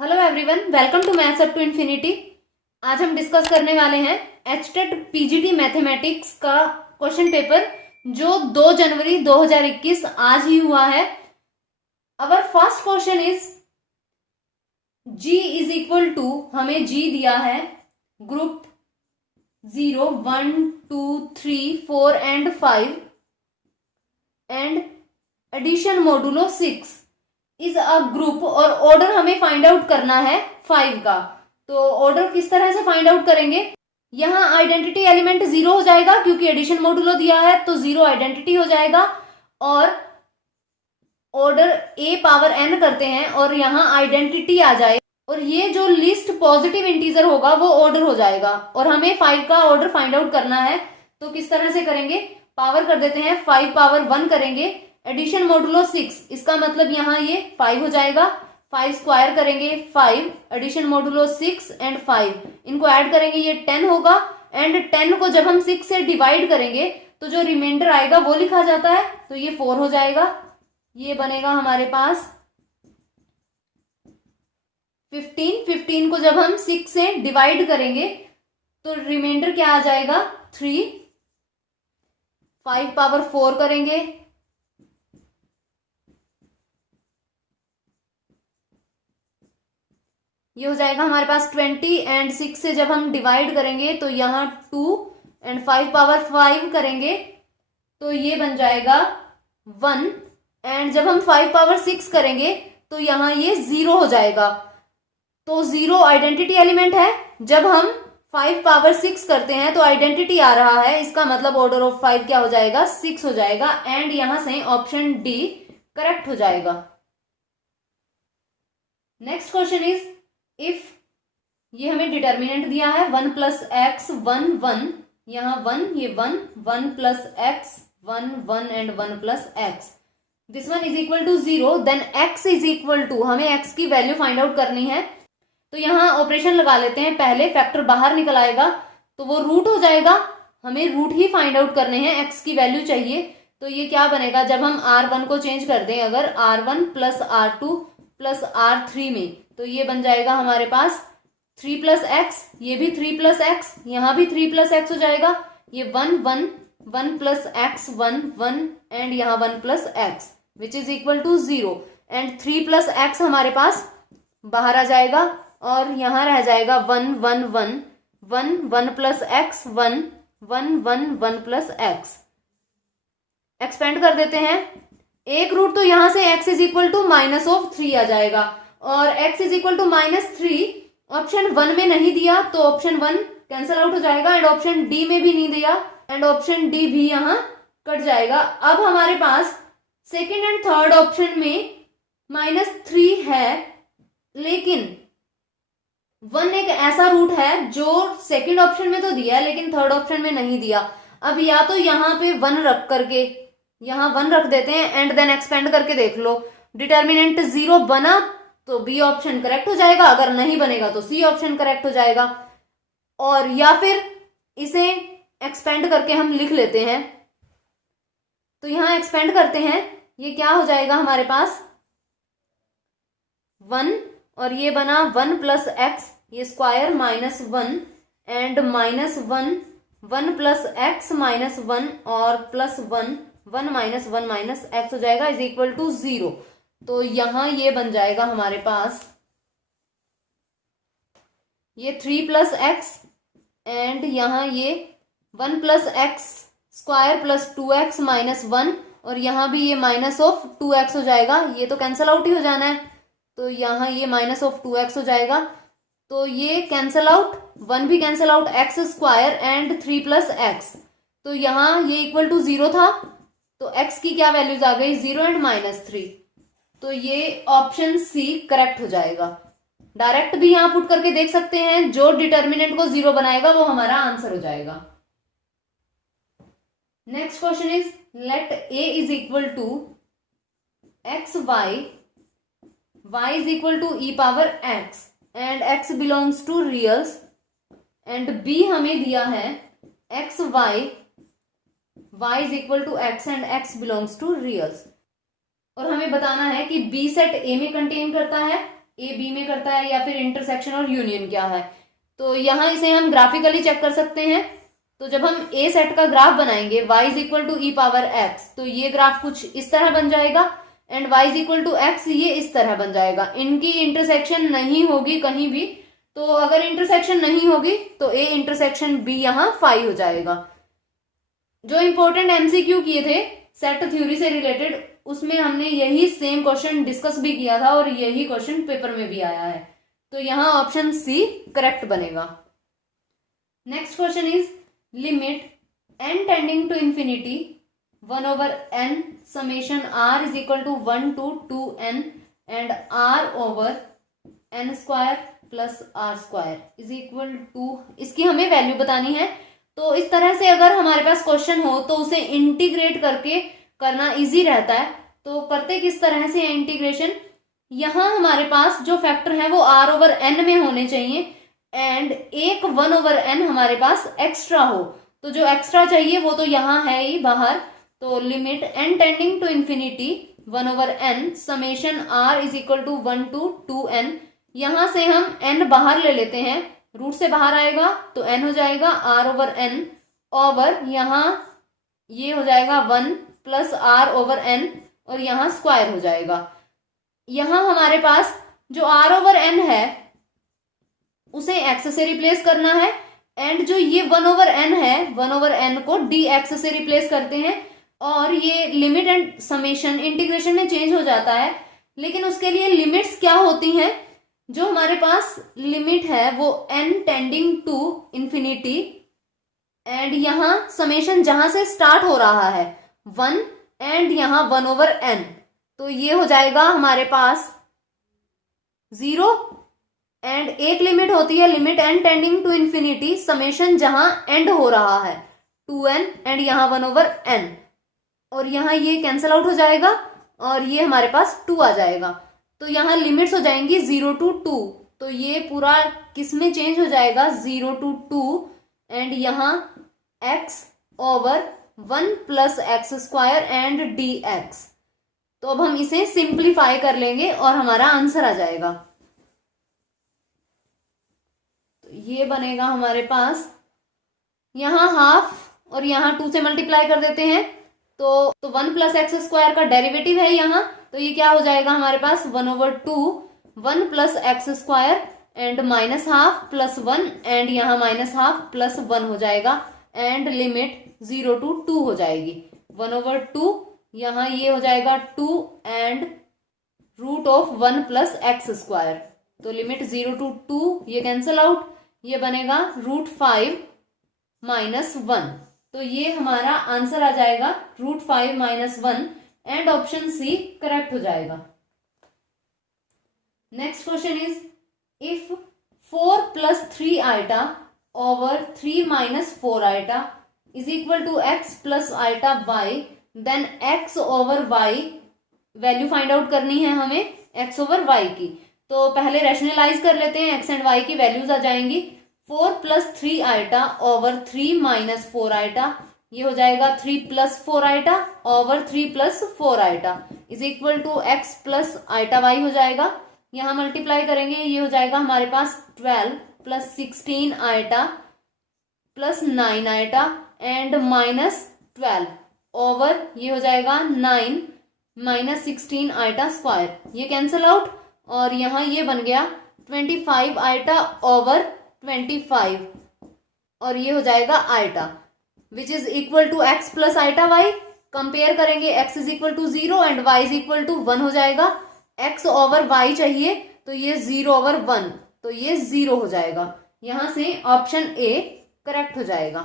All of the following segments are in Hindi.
Hello everyone, welcome to maths up to infinity. आज हम डिस्कस करने वाले हैं एचटेट पीजीटी मैथमेटिक्स का क्वेश्चन पेपर जो 2 जनवरी 2021 आज ही हुआ है। Our first question is g is equal to, हमें g दिया है group 0, 1, 2, 3, 4 and 5 and addition modulo 6 is a group, और ऑर्डर हमें फाइंड आउट करना है 5 का। तो ऑर्डर किस तरह से फाइंड आउट करेंगे? यहाँ आइडेंटिटी एलिमेंट 0 हो जाएगा क्योंकि एडिशन मोडुलो दिया है, तो 0 आइडेंटिटी हो जाएगा। और ऑर्डर a पावर n करते हैं और यहाँ आइडेंटिटी आ जाए, और ये जो लिस्ट पॉजिटिव इंटीजर होगा वो ऑर्डर हो जाएगा। और हमें 5 का ऑर्डर फाइंड आउट करना है, तो किस तरह से करेंगे? पावर कर देते हैं, 5 पावर 1 करेंगे, एडिशन मोडुलो 6, इसका मतलब यहाँ ये 5 हो जाएगा। 5 स्क्वायर करेंगे 5, एडिशन मोडुलो 6 एंड 5, इनको ऐड करेंगे ये 10 होगा। एंड 10 को जब हम 6 से डिवाइड करेंगे तो जो रिमाइंडर आएगा वो लिखा जाता है, तो ये 4 हो जाएगा। ये बनेगा हमारे पास 15 को जब हम 6 से डिवाइड करेंगे तो रिमाइंडर क्या आ जाएगा? 3। 5 पावर 4 करेंगे, ये हो जाएगा हमारे पास 20, एंड 6 से जब हम डिवाइड करेंगे तो यहाँ 2, एंड 5 पावर 5 करेंगे तो ये बन जाएगा 1, एंड जब हम 5 पावर 6 करेंगे तो यहाँ ये 0 हो जाएगा। तो 0 आइडेंटिटी एलिमेंट है। जब हम 5 पावर 6 करते हैं तो आइडेंटिटी आ रहा है, इसका मतलब ऑर्डर ऑफ 5 क्या हो जाएगा? 6 हो जाएगा। एंड यहां से ऑप्शन डी करेक्ट हो जाएगा। नेक्स्ट क्वेश्चन इज इफ, ये हमें डिटर्मिनेंट दिया है 1 प्लस एक्स 1 1, यहाँ 1, ये 1, 1 plus x 1 1 and 1 plus x, this one is equal to 0, then x is equal to, हमें x की वैल्यू फाइंड आउट करनी है। तो यहाँ ऑपरेशन लगा लेते हैं, पहले फैक्टर बाहर निकल आएगा तो वो रूट हो जाएगा। हमें रूट ही फाइंड आउट करने हैं, x की वैल्यू चाहिए। तो ये क्या बनेगा? जब हम r1 को चेंज कर दें अगर r1 plus r2 plus r3 में, तो ये बन जाएगा हमारे पास 3 प्लस एक्स, ये भी 3 प्लस एक्स, यहाँ भी 3 प्लस एक्स हो जाएगा। ये 1 1 1 प्लस एक्स 1 1 एंड यहाँ 1 plus x which is equal to 0, and 3 plus x हमारे पास बाहर आ जाएगा और यहाँ रह जाएगा 1 1 1 1 1 plus x 1 1 1 1 plus x. Expand कर देते हैं, एक रूट तो यहां से x इज इक्वल टू -3 आ जाएगा, और x is equal to -3 option 1 में नहीं दिया तो ऑप्शन 1 कैंसल आउट हो जाएगा, एंड ऑप्शन डी में भी नहीं दिया एंड ऑप्शन डी भी यहां कट जाएगा। अब हमारे पास सेकेंड एंड थर्ड ऑप्शन में -3 है, लेकिन 1 एक ऐसा रूट है जो सेकेंड ऑप्शन में तो दिया है लेकिन थर्ड ऑप्शन में नहीं दिया। अब या तो यहाँ पे 1 रख करके यहाँ 1 रख देते हैं एंड देन एक्सपेंड करके देख लो, डिटर्मिनेंट 0 बना तो बी ऑप्शन करेक्ट हो जाएगा, अगर नहीं बनेगा तो सी ऑप्शन करेक्ट हो जाएगा। और या फिर इसे एक्सपेंड करके हम लिख लेते हैं, तो यहाँ एक्सपेंड करते हैं, ये क्या हो जाएगा हमारे पास 1, और ये बना 1 प्लस एक्स, ये स्क्वायर -1 एंड -1 1 प्लस एक्स -1 और प्लस 1 1 -1 माइनस एक्स हो जाएगा इज इक्वल टू 0। तो यहां ये बन जाएगा हमारे पास ये 3 प्लस एक्स एंड यहाँ ये 1 plus x square plus 2x -1, और यहाँ भी ये -2x हो जाएगा, ये तो कैंसल आउट ही हो जाना है, तो यहाँ ये -2x हो जाएगा। तो ये कैंसल आउट, 1 भी cancel out, x square and 3 plus x, तो यहाँ ये इक्वल टू 0 था, तो x की क्या वैल्यूज आ गई? 0 एंड -3, तो ये ऑप्शन सी करेक्ट हो जाएगा। डायरेक्ट भी यहां पुट करके देख सकते हैं, जो डिटर्मिनेंट को 0 बनाएगा वो हमारा आंसर हो जाएगा। Next question is let a is equal to x y, y is equal to e power x and x belongs to reals, and b हमें दिया है x y, y is equal to x and x belongs to reals, और हमें बताना है कि b सेट a में कंटेन करता है ए बी में करता है या फिर इंटरसेक्शन और यूनियन क्या है। तो यहाँ इसे हम ग्राफिकली चेक कर सकते हैं। तो जब हम ए सेट का ग्राफ बनाएंगे y is equal to e power x, तो ये ग्राफ कुछ इस तरह बन जाएगा and y is equal to x ये इस तरह बन जाएगा। इनकी इंटरसेक्शन नहीं होगी कहीं भी, तो अगर इंटरसेक्शन नहीं होगी तो ए इंटरसेक्शन बी यहाँ फाई हो जाएगा। जो इंपॉर्टेंट एमसीक्यू किए थे सेट थ्योरी से रिलेटेड, उसमें हमने यही सेम क्वेश्चन डिस्कस भी किया था और यही क्वेश्चन पेपर में भी आया है। तो यहाँ ऑप्शन सी करेक्ट बनेगा। Next question is limit n tending to infinity 1/n summation r is equal to 1 to 2n and r over n square plus r square is equal to, इसकी हमें वैल्यू बतानी है। तो इस तरह से अगर हमारे पास क्वेश्चन हो तो उसे इंटीग्रेट करके करना इजी रहता है। तो करते किस तरह से है इंटीग्रेशन, यहाँ हमारे पास जो फैक्टर है वो r ओवर n में होने चाहिए एंड एक 1 ओवर n हमारे पास एक्स्ट्रा हो। तो जो एक्स्ट्रा चाहिए वो तो यहाँ है ही बाहर। तो limit n tending to infinity 1/n summation r is equal to 1 to 2n, यहां से हम n बाहर ले लेते हैं, रूट से बाहर आएगा तो n हो जाएगा r ओवर n ओवर यहाँ ये हो जाएगा 1 प्लस r ओवर n और यहाँ स्क्वायर हो जाएगा। यहाँ हमारे पास जो r ओवर n है उसे x से रिप्लेस करना है एंड जो ये 1 ओवर n है 1 ओवर n को dx से रिप्लेस करते हैं और ये लिमिट एंड समेशन इंटीग्रेशन में चेंज हो जाता है। लेकिन उसके लिए लिमिट्स क्या होती हैं, जो हमारे पास लिमिट है वो n tending to infinity and यहाँ समेशन जहां से स्टार्ट हो रहा है 1 एंड यहाँ 1 ओवर n, तो ये हो जाएगा हमारे पास 0 एंड एक लिमिट होती है limit n tending to infinity summation जहां एंड हो रहा है 2n एंड यहाँ 1 ओवर n, और यहाँ ये कैंसिल आउट हो जाएगा और ये हमारे पास 2 आ जाएगा। तो यहाँ लिमिट्स हो जाएंगी 0 to 2, तो ये पूरा किस में चेंज हो जाएगा 0 to 2 एंड यहाँ x over 1 plus x square and dx। तो अब हम इसे सिंप्लीफाई कर लेंगे और हमारा आंसर आ जाएगा। तो ये बनेगा हमारे पास यहाँ हाफ और यहाँ 2 से मल्टीप्लाई कर देते हैं तो 1 प्लस एक्स स्क्वायर का डेरिवेटिव है यहाँ, तो ये क्या हो जाएगा हमारे पास 1/2 1 plus x square and minus half plus 1 and यहाँ माइनस हाफ प्लस 1 हो जाएगा एंड लिमिट 0 to 2 हो जाएगी 1/2, यहाँ ये हो जाएगा 2 and root of 1 plus x square, तो लिमिट 0 to 2 ये कैंसिल आउट, ये बनेगा √5 माइनस 1। तो ये हमारा आंसर आ जाएगा √5 minus 1 and option C correct हो जाएगा। Next question is if 4 plus 3 iota over 3 minus 4 iota is equal to x plus iota y, then x over y value find out करनी है हमें x ओवर y की। तो पहले रैशनलाइज कर लेते हैं, x एंड y की वैल्यूज आ जाएंगी 4 plus 3 iota over 3 minus 4 iota, ये हो जाएगा 3 plus 4 iota over 3 plus 4 iota is equal to x plus iota y हो जाएगा। यहाँ मल्टीप्लाई करेंगे, ये हो जाएगा हमारे पास 12 plus 16 iota plus 9 iota and minus 12 over ये हो जाएगा 9 माइनस 16 आइटा स्क्वायर, ये कैंसिल आउट और यहाँ ये बन गया 25 आइटा ओवर 25 और ये हो जाएगा iota which is equal to x plus iota y। Compare करेंगे x is equal to 0 and y is equal to 1 हो जाएगा। x ओवर y चाहिए तो ये 0 ओवर 1, तो ये 0 हो जाएगा। यहां से ऑप्शन ए करेक्ट हो जाएगा।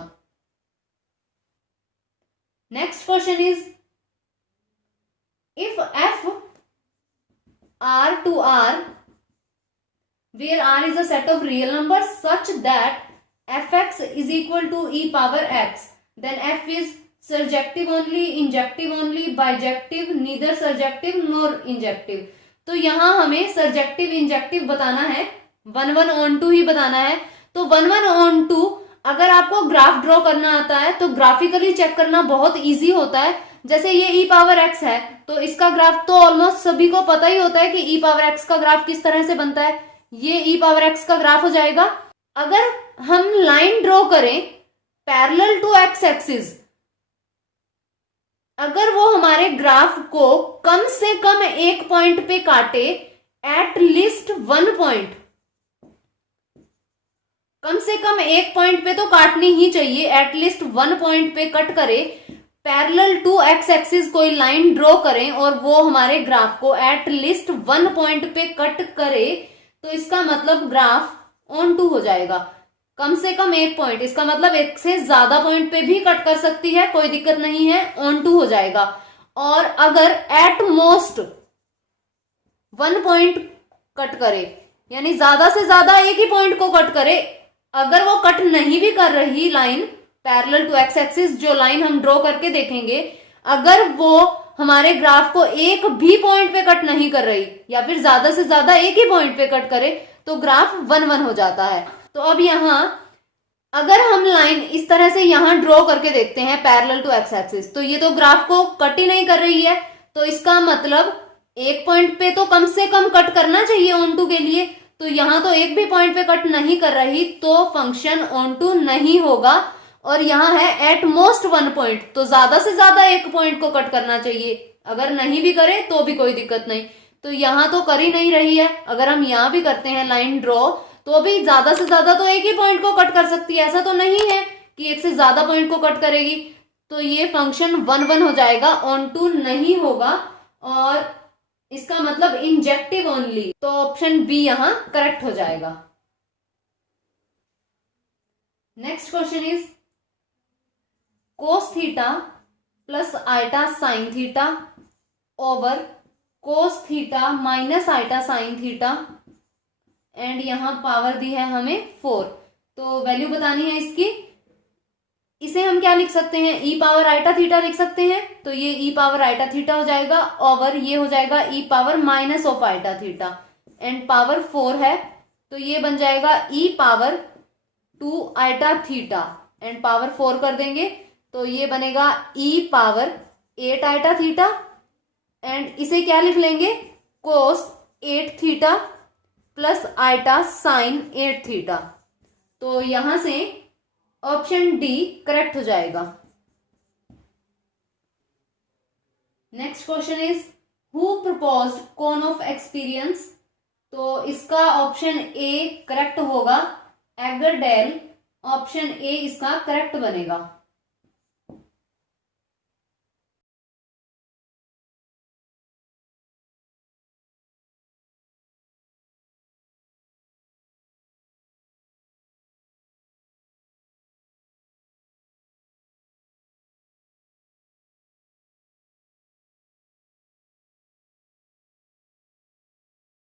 Next question is if f r to r where r is a set of real numbers such that fx is equal to e power x, then f is surjective only, injective only, bijective, neither surjective nor injective। तो यहाँ हमें सर्जेक्टिव इंजेक्टिव बताना है, 1/2 ही बताना है। तो 1/2 अगर आपको ग्राफ ड्रॉ करना आता है तो ग्राफिकली चेक करना बहुत इजी होता है, जैसे ये e पावर x है तो इसका ग्राफ तो ऑलमोस्ट सभी को पता ही होता है कि e पावर x का ग्राफ किस तरह से बनता है। ये e पावर x का ग्राफ हो जाएगा। अगर हम लाइन ड्रॉ करें पैरेलल टू x एक्सिस, अगर वो हमारे ग्राफ को कम से कम एक पॉइंट पे काटे, एट लीस्ट वन पॉइंट, कम से कम एक पॉइंट पे तो काटनी ही चाहिए, एटलीस्ट वन पॉइंट पे कट करे, पैरेलल टू एक्स एक्सिस कोई लाइन ड्रॉ करें और वो हमारे ग्राफ को एटलीस्ट वन पॉइंट पे कट करे, तो इसका मतलब ग्राफ ऑन टू हो जाएगा। कम से कम एक पॉइंट, इसका मतलब एक से ज्यादा पॉइंट पे भी कट कर सकती है, कोई दिक्कत नहीं है, ऑन टू हो जाएगा। और अगर at most one point cut करे, यानी ज्यादा से ज्यादा एक ही पॉइंट को कट करे, अगर वो कट नहीं भी कर रही line parallel to x axis, जो लाइन हम ड्रॉ करके देखेंगे, अगर वो हमारे ग्राफ को एक भी पॉइंट पे कट नहीं कर रही या फिर ज्यादा से ज्यादा एक ही पॉइंट पे कट करे, तो ग्राफ वन वन हो जाता है। तो अब यहां अगर हम लाइन इस तरह से यहां ड्रॉ करके देखते हैं पैरेलल टू एक्स एक्सिस, तो ये तो ग्राफ को कट ही नहीं कर रही है, तो इसका मतलब एक पॉइंट पे तो कम से कम कट करना चाहिए ऑन टू के लिए। तो यहां तो एक भी पॉइंट पे कट नहीं कर रही, तो फंक्शन ऑन टू नहीं होगा। और यहां है एट मोस्ट वन पॉइंट, तो ज्यादा से ज्यादा एक पॉइंट को कट करना चाहिए, अगर नहीं भी करे तो भी कोई दिक्कत नहीं। तो यहां तो कर ही नहीं रही है, अगर हम यहां भी करते हैं लाइन ड्रॉ, तो भी ज्यादा से ज्यादा तो एक ही पॉइंट को कट कर सकती है, ऐसा तो नहीं है कि एक से ज्यादा पॉइंट को कट करेगी। तो ये फंक्शन वन वन हो जाएगा, ऑन टू नहीं होगा, और इसका मतलब इंजेक्टिव ओनली। तो ऑप्शन बी यहां करेक्ट हो जाएगा। Next question is cos theta plus iota sine theta over cos theta minus iota sine theta, and यहां पावर दी है हमें 4, तो वैल्यू बतानी है इसकी। इसे हम क्या लिख सकते हैं, ई पावर आइटा थीटा लिख सकते हैं, तो ये ई पावर आइटा थीटा हो जाएगा, ओवर ये हो जाएगा e power minus of iota theta, and power 4 है, तो ये बन जाएगा e power 2 iota theta, and power 4 कर देंगे तो ये बनेगा e power 8 iota theta, and इसे क्या लिख लेंगे, cos 8 theta plus iota sine 8 theta. तो यहां से ऑप्शन डी करेक्ट हो जाएगा। Next question is who proposed cone of experience, तो इसका ऑप्शन ए करेक्ट होगा, एगरडेल, ऑप्शन ए इसका करेक्ट बनेगा।